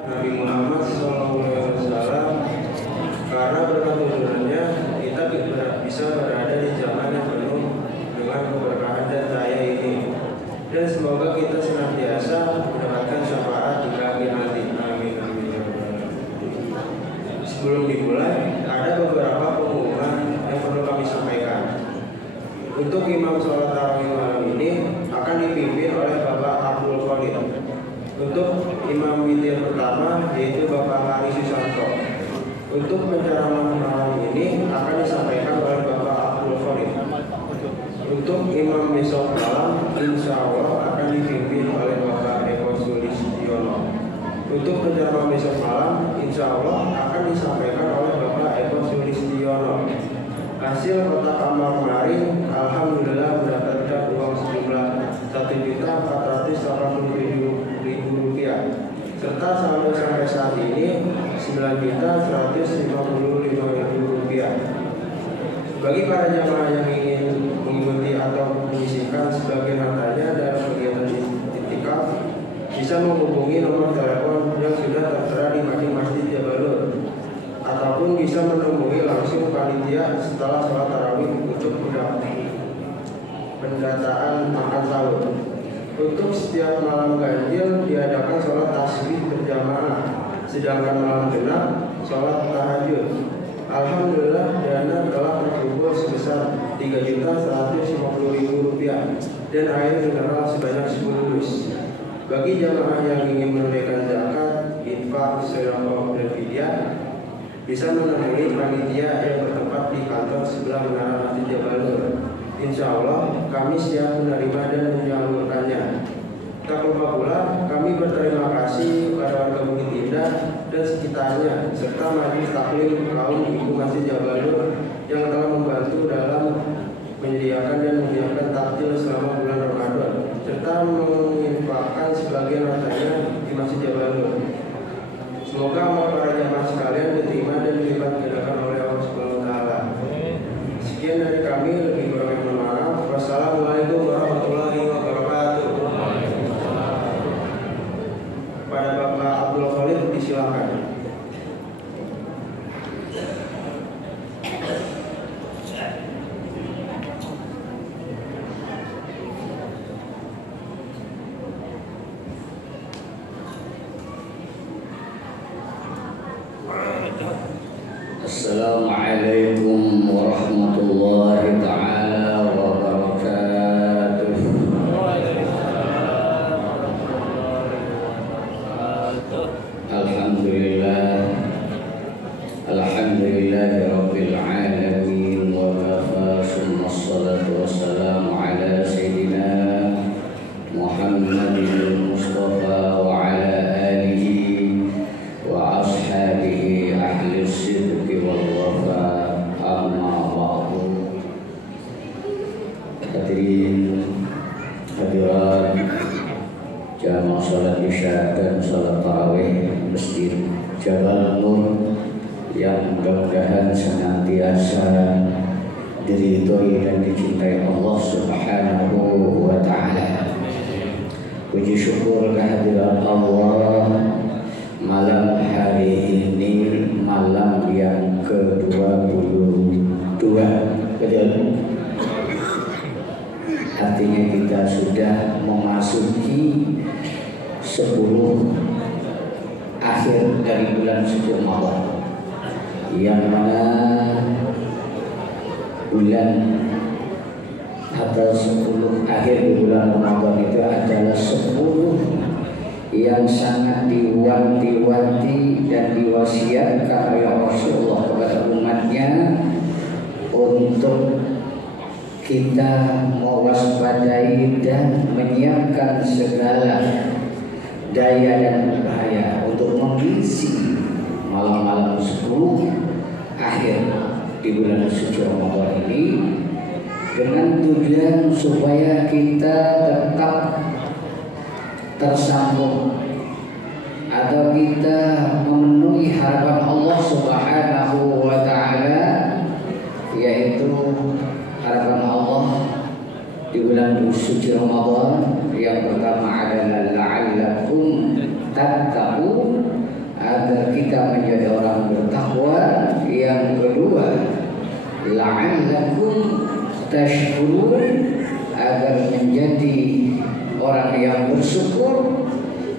Nabi Muhammad SAW, karena berkat tuntunannya kita bisa berada di zaman yang penuh dengan keberkahan dan cahaya ini, dan semoga kita senantiasa mendapatkan syafaat di akhir nanti. Amin, amin. Sebelum dimulai, ada beberapa pengumuman yang perlu kami sampaikan. Untuk imam sholat tarawih malam ini akan dipimpin oleh Bapak Abdul Khalid. Untuk imam witir pertama yaitu Bapak Hari Susanto. Untuk penceramah malam ini akan disampaikan oleh Bapak Abdul Khalid. Untuk imam besok malam insya Allah akan dipimpin oleh Bapak Eko Sulistiono. Untuk penceramah besok malam insya Allah akan disampaikan oleh Bapak Eko Sulistiono. Hasil kotak amal kemarin alhamdulillah mendapatkan uang sejumlah Rp1.487.000 serta saldo sampai saat ini Rp9.155.000. Bagi para jamaah yang ingin mengikuti atau menyisihkan sebagian hartanya dalam kegiatan iktikaf, bisa menghubungi nomor telepon yang sudah tertera di masjid Jabalur, ataupun bisa menemui langsung panitia setelah sholat tarawih untuk pendataan makan sahur. Untuk setiap malam ganjil diadakan sholat tasbih berjamaah, sedangkan malam genap sholat tahajud. Alhamdulillah dana telah terkumpul sebesar Rp3.150.000 dan air mineral sebanyak 10 dus. Bagi jamaah yang ingin menunaikan zakat, infak, sedekah dan fidyah, bisa menemui panitia yang bertempat di kantor sebelah Menara Masjid Jabalur. Insya Allah kami siap menerima dan menyalurkannya. Tak lupa pula kami berterima kasih kepada warga Bukit Indah dan sekitarnya serta Majelis Taklim kaum ibu Masjid Jabalur yang telah membantu dalam menyediakan dan menyiapkan takjil selama bulan Ramadan serta menginfakkan sebagian hartanya di Masjid Jabalur. Semoga amal para jamaah sekalian diterima dan dilipat gandakan oleh Allah Subhanahu wa taala. Sekian dari kami, lebih kurang mohon maaf. Wassalamualaikum warahmatullahi wabarakatuh. Pada Bapak Abdul Khalid disilakan. Assalamualaikum warahmatullahi ta'ala wabarakatuh. Alhamdulillahi rabbil alamin wa kafa, summa salatu wassalamu ala sayyidina Muhammadin Mustafa wa ala alihi wa ashabihi ahli sidqi wal wafa, amma ba'du. Hadirin hadirat jamaah salat isya dan salat tarawih Masjid Jabal Nur yang mudah-mudahan senantiasa diridhoi dan dicintai Allah Subhanahu wa taala. Puji syukur kehadiran Allah, malam hari ini malam yang ke-22, betul? Artinya kita sudah memasuki 10 akhir dari bulan suci Ramadan, yang mana bulan atau 10 akhir di bulan Ramadan itu adalah 10 yang sangat diwanti-wanti dan diwasiatkan oleh Rasulullah kepada umatnya untuk kita mewaspadai dan menyiapkan segala daya dan upaya untuk mengisi malam-malam 10 akhir di bulan suci Ramadan ini, dengan tujuan supaya kita tetap tersambung atau kita memenuhi harapan Allah Subhanahu wa taala, yaitu harapan Allah di bulan suci Ramadan. Yang pertama adalah la'allakum tattaqun, kita menjadi orang bertakwa. Yang kedua, la'allakum tashkurun, agar menjadi orang yang bersyukur.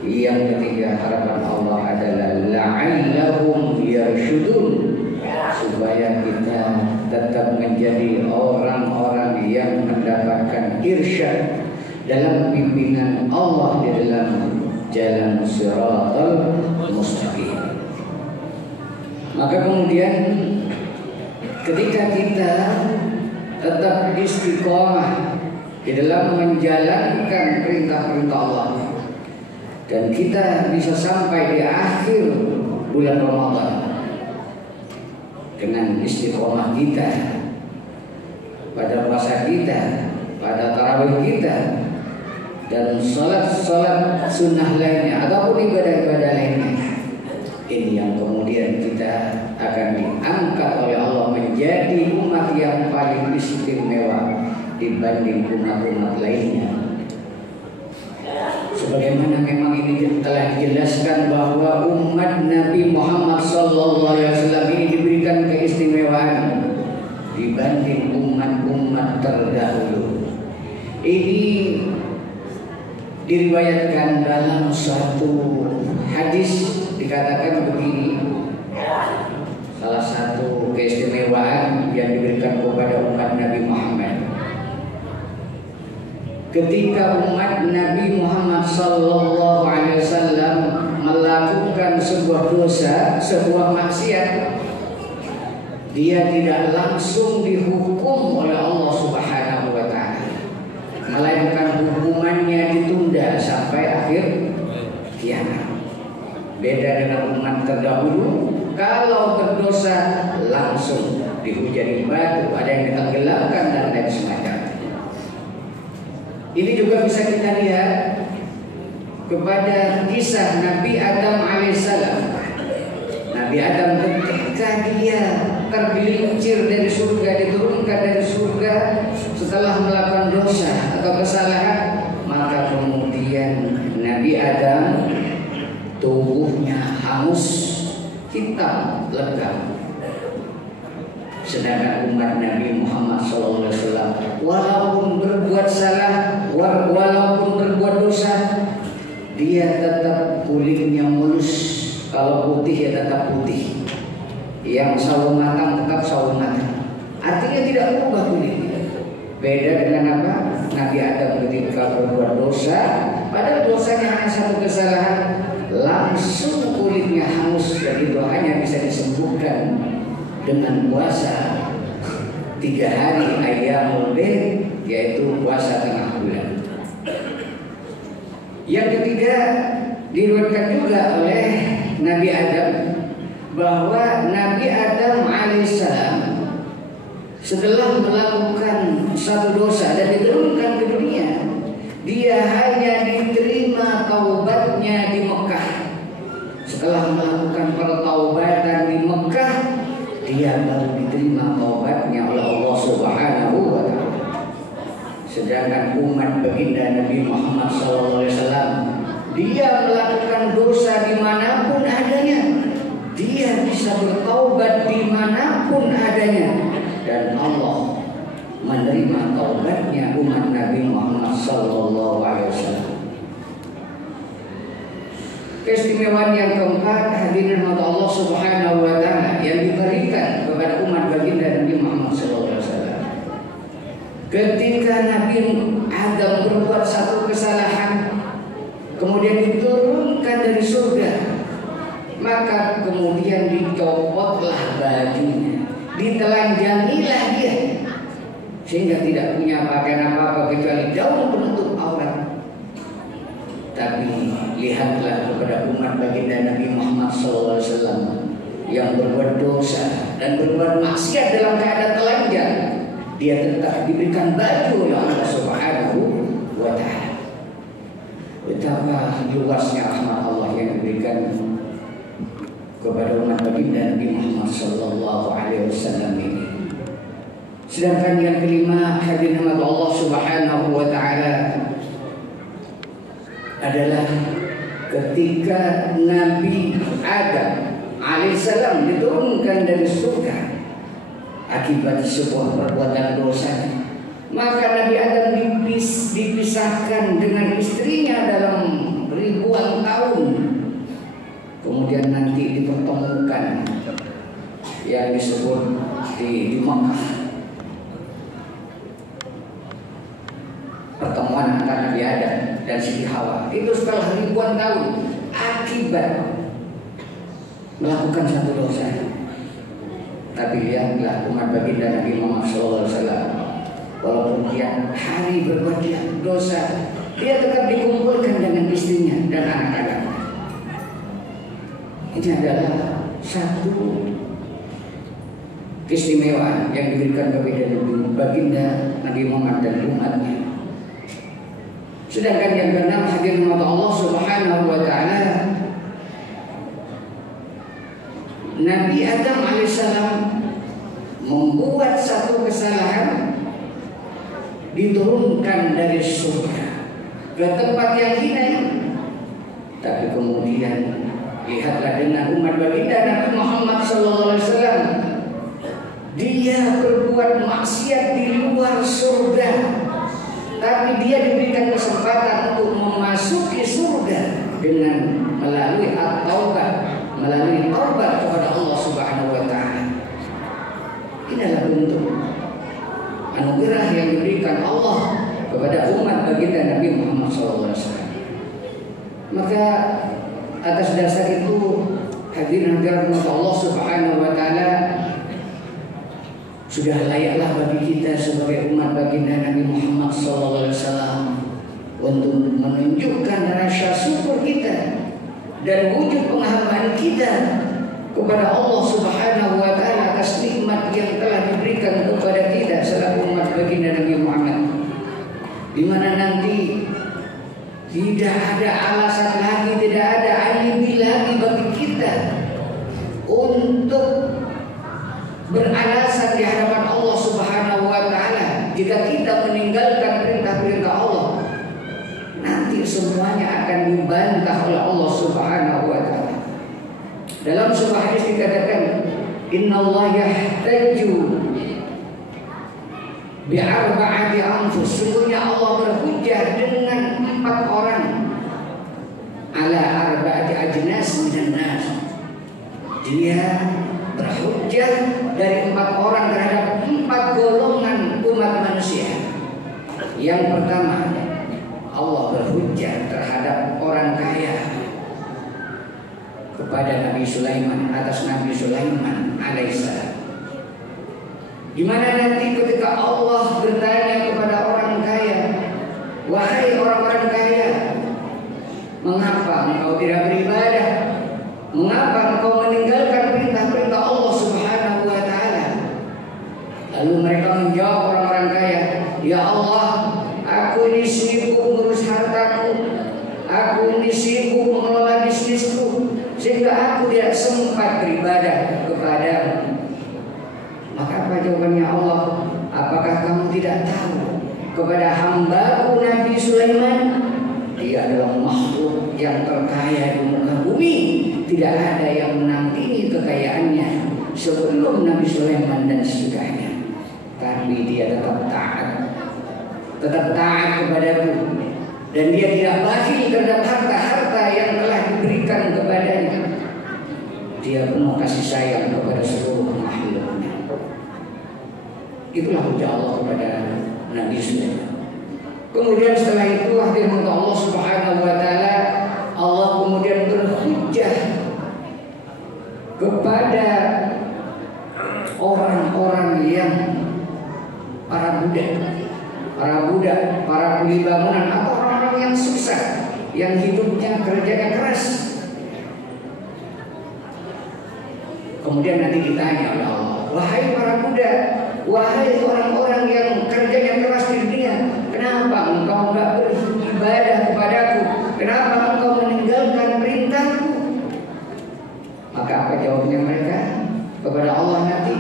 Yang ketiga, harapan Allah adalah la'allahum yarshudun, supaya kita tetap menjadi orang-orang yang mendapatkan irsyad dalam pimpinan Allah di dalam jalan siratal mustaqim. Maka kemudian ketika kita tetap istiqomah di dalam menjalankan perintah-perintah Allah, dan kita bisa sampai di akhir bulan Ramadan dengan istiqomah kita pada puasa kita, pada tarawih kita, dan salat-salat sunnah lainnya ataupun ibadah-ibadah lainnya. Ini yang kemudian kita akan diangkat oleh Allah menjadi umat yang paling istimewa dibanding umat-umat lainnya. Sebagaimana memang ini telah dijelaskan bahwa umat Nabi Muhammad SAW ini diberikan keistimewaan dibanding umat-umat terdahulu. Ini diriwayatkan dalam suatu hadis, dikatakan begini, salah satu keistimewaan yang diberikan kepada umat Nabi Muhammad. Ketika umat Nabi Muhammad SAW melakukan sebuah dosa, sebuah maksiat, dia tidak langsung dihukum oleh Allah Subhanahu wa Ta'ala, melainkan hukumannya ditunda sampai akhir kiamat. Beda dengan umat terdahulu, kalau berdosa langsung dihujani batu, ada yang ditenggelamkan dan lain semacamnya. Ini juga bisa kita lihat kepada kisah Nabi Adam alaihissalam. Nabi Adam ketika dia tergelincir dari surga, diturunkan dari surga setelah melakukan dosa atau kesalahan, maka kemudian Nabi Adam tubuhnya hangus, hitam, legam. Sedangkan umat Nabi Muhammad SAW, walaupun berbuat salah, walaupun berbuat dosa, dia tetap kulitnya mulus. Kalau putih ya tetap putih, yang sawo matang tetap sawo matang. Artinya tidak berubah kulitnya. Beda dengan apa? Nabi Adam ketika berbuat dosa, padahal dosanya hanya satu kesalahan, langsung kulitnya hangus, dan itu hanya bisa disembuhkan dengan puasa 3 hari ayyamul bid, yaitu puasa tengah bulan. Yang ketiga, diriwayatkan juga oleh Nabi Adam bahwa Nabi Adam alaihissalam setelah melakukan satu dosa dan diturunkan ke dunia, dia hanya diterima taubatnya di Mekah. Setelah melakukan pertaubatan di Mekah, dia baru diterima taubatnya oleh Allah Subhanahu wa Ta'ala. Sedangkan umat baginda Nabi Muhammad SAW, dia melakukan dosa dimanapun adanya, dia bisa bertaubat dimanapun adanya, dan Allah menerima taubatnya umat Nabi Muhammad SAW. Keistimewaan yang keempat, hadirin Allah Subhanahu wa Ta'ala, yang diberikan kepada umat baginda Nabi Muhammad SAW. Ketika Nabi Adam berbuat satu kesalahan, kemudian diturunkan dari surga, maka kemudian dicopotlah bajunya, ditelanjangilah dia, sehingga tidak punya pakaian apa-apa kecuali daun penutup aurat. Tapi lihatlah kepada umat baginda Nabi Muhammad SAW yang berbuat dosa dan berbuat maksiat dalam keadaan telanjang, dia tetap diberikan baju oleh Allah Subhanahu wa Ta'ala. Betapa luasnya rahmat Allah yang diberikan kepada umat baginda Nabi Muhammad SAW ini. Sedangkan yang kelima, hadirin Allah Subhanahu wa Ta'ala, adalah ketika Nabi Adam alaihissalam diturunkan dari surga akibat sebuah perbuatan dosa. Maka Nabi Adam dipisahkan dengan istrinya dalam ribuan tahun. Kemudian nanti dipertemukan yang disebut di Makkah, pertemuan antara Nabi Adam dan Siti Hawa. Itu setelah ribuan tahun akibat melakukan satu dosa. Tapi lihatlah umat baginda Nabi Muhammad SAW, walaupun dia hari berbuat dosa, dia tetap dikumpulkan dengan istrinya dan anak-anaknya. Ini adalah satu keistimewaan yang diberikan kepada baginda Nabi Muhammad dan umatnya. Sedangkan yang keenam, hadirin Allah Subhanahu wa taala, Nabi Adam alaihissalam membuat satu kesalahan, diturunkan dari surga ke tempat yang hina. Tapi kemudian lihatlah dengan umat baginda Nabi Muhammad SAW, dia berbuat maksiat di luar surga, tapi dia diberikan kesempatan untuk memasuki surga dengan melalui at-taubah, melalui taubat kepada Allah Subhanahu wa taala. Ini adalah bentuk anugerah yang diberikan Allah kepada umat baginda Nabi Muhammad SAW. Maka atas dasar itu, hadirin Allah Subhanahu wa taala, sudah layaklah bagi kita sebagai umat baginda Nabi Muhammad SAW untuk menunjukkan rasa syukur kita dan wujud penghambaan kita kepada Allah Subhanahu wa taala atas nikmat yang telah diberikan kepada kita selaku umat baginda Nabi Muhammad, di mana nanti tidak ada alasan lagi, tidak ada alibi lagi bagi kita untuk beralasan di hadapan Allah Subhanahu wa taala jika kita meninggalkan perintah-perintah Allah. Nanti semuanya akan dibantah oleh Allah Subhanahu wa taala. Dalam sebuah hadis dikatakan, innallaha yahtaju bi'arba'ati anfus, sesungguhnya Allah berhujjah dengan 4 orang, ala arba'ati ajnas minan nas. Dia berhujjah dari 4 orang terhadap 4 golongan umat manusia. Yang pertama, Allah berhujjah terhadap orang kaya kepada Nabi Sulaiman, atas Nabi Sulaiman alaihissalam, di mana nanti ketika Allah bertanya kepada orang kaya, wahai orang-orang kaya, mengapa engkau tidak beribadah? Mengapa engkau meninggalkan perintah-perintah Allah Subhanahu wa taala? Lalu mereka menjawab orang-orang kaya, ya Allah, aku ini sibuk mengurus hartaku, aku ini sibuk mengelola bisnisku, sehingga aku tidak sempat beribadah kepadamu. Maka apa jawabannya Allah? Apakah kamu tidak tahu kepada hambaku Nabi Sulaiman, dia adalah makhluk yang terkaya di muka bumi, tidak ada yang menandingi kekayaannya sebelum Nabi Sulaiman dan sesudahnya. Tapi dia tetap taat kepadaku, dan dia tidak bakhil terhadap harta-harta yang telah diberikan kepadanya. Dia penuh kasih sayang kepada seluruh makhluknya. Itulah hujah Allah kepada Nabi Sulaiman. Kemudian setelah itu, hadirin Allah Subhanahu wa taala, Allah kemudian berhujjah kepada orang-orang yang para budak, para kuli bangunan, atau orang-orang yang susah, yang hidupnya kerjanya keras. Kemudian nanti ditanya oleh Allah, wahai para budak, wahai orang-orang yang kerjanya keras di dunia, kenapa engkau enggak beribadah kepadaku? Kenapa engkau meninggalkan perintahku? Maka apa jawabnya mereka kepada Allah nanti?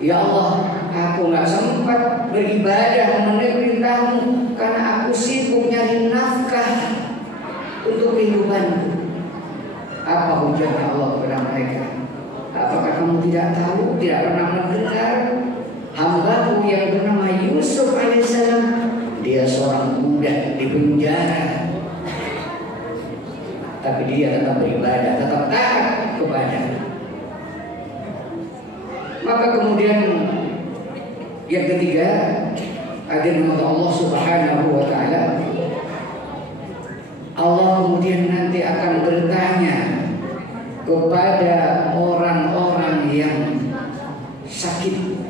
Ya Allah, aku enggak sempat beribadah memenuhi perintahmu karena aku sibuk nyari nafkah untuk kehidupanku. Apa hujahnya Allah kepada mereka? Apakah kamu tidak tahu, tidak pernah mendengar hambaku yang bernama Yusuf alaihissalam? Dia seorang budak di penjara, tapi dia tetap beribadah, tetap taat kepada. Maka kemudian yang ketiga, hadirin Allah Subhanahu wa taala, Allah kemudian nanti akan bertanya kepada orang-orang yang sakit.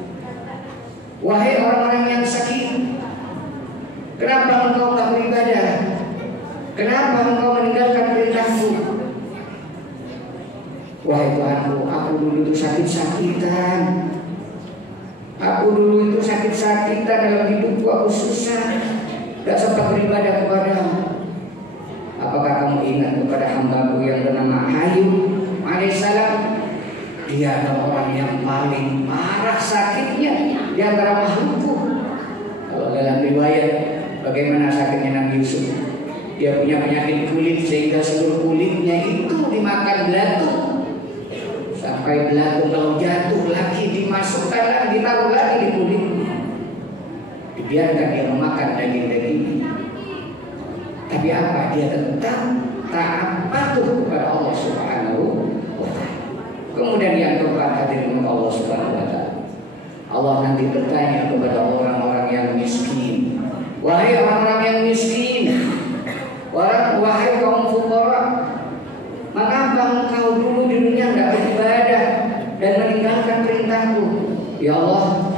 Wahai orang-orang yang sakit, kenapa engkau tak beribadah? Kenapa engkau meninggalkan perintahku? Wahai Tuhanku, aku dulu itu sakit-sakitan. Aku dulu itu sakit-sakitan dalam hidupku, aku susah, gak sempat beribadah kepadamu. Apakah kamu ingat kepada hambaku yang bernama Ayub alaihissalam? Dia adalah orang yang paling parah sakitnya di antara makhlukku. Kalau dalam riwayat bagaimana sakitnya Nabi Yusuf, dia punya penyakit kulit sehingga seluruh kulitnya itu dimakan belatung. Sampai belatung kalau jatuh lagi dimasukkan lagi, ditaruh lagi di kulitnya. Dibiarkan dia memakan daging-dagingnya. Tapi apa? Dia tetap taat patuh kepada Allah Subhanahu wa ta'ala. Kemudian yang keempat, hadirin Allah Subhanahu wa ta'ala, Allah nanti bertanya kepada orang-orang yang miskin. Wahai orang-orang yang miskin, wahai kaum fuqara, mengapa engkau dulu di dunia tidak beribadah dan meninggalkan perintahku? Ya Allah,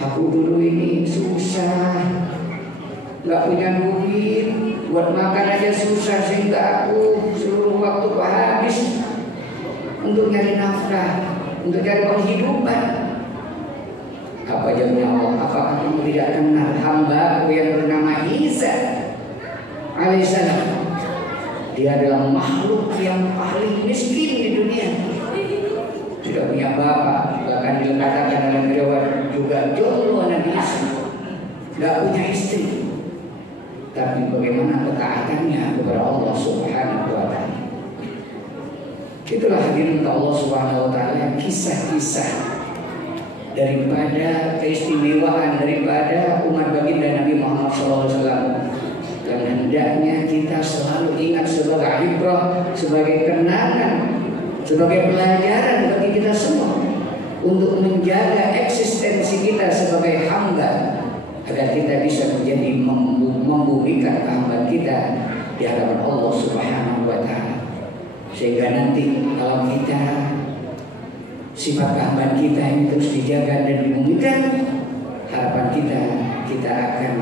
aku dulu ini susah, nggak punya duit, buat makan aja susah, sehingga aku seluruh waktu habis untuk nyari nafkah, untuk cari penghidupan. Apa jawabnya Allah? Apakah kamu tidak kenal hamba yang bernama Isa alaihissalam? Dia adalah makhluk yang paling miskin di dunia. Tidak punya bapak, bahkan dikatakan dalam riwayat juga jomblo Nabi Isa. Tidak punya istri. Tapi bagaimana ketaatannya kepada Allah Subhanahu wa ta'ala. Itulah hadirin Allah Subhanahu wa ta'ala, kisah-kisah daripada keistimewaan daripada umat baginda Nabi Muhammad SAW, yang hendaknya kita selalu ingat sebagai ibrah, sebagai kenangan, sebagai pelajaran bagi kita semua untuk menjaga eksistensi kita sebagai hamba, agar kita bisa menjadi membumikan hamba kita di hadapan Allah Subhanahu wa ta'ala. Sehingga nanti kalau kita sifat kehamban kita ini terus dijaga dan dibumikan, harapan kita akan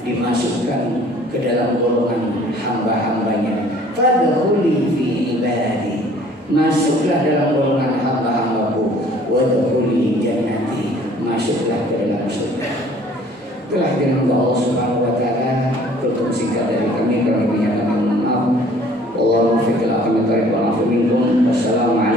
dimasukkan ke dalam golongan hamba-hambanya. Fadkhuli fi ibadi, masuklah dalam golongan hamba-hambaku. Wadkhuli jannati, masuklah ke dalam surga. Itulah firman Allah Subhanahu wa ta'ala. Tutup singkat dari kami, kami punya maaf. Wallahu fiqil akan minta minkum. Wassalamualaikum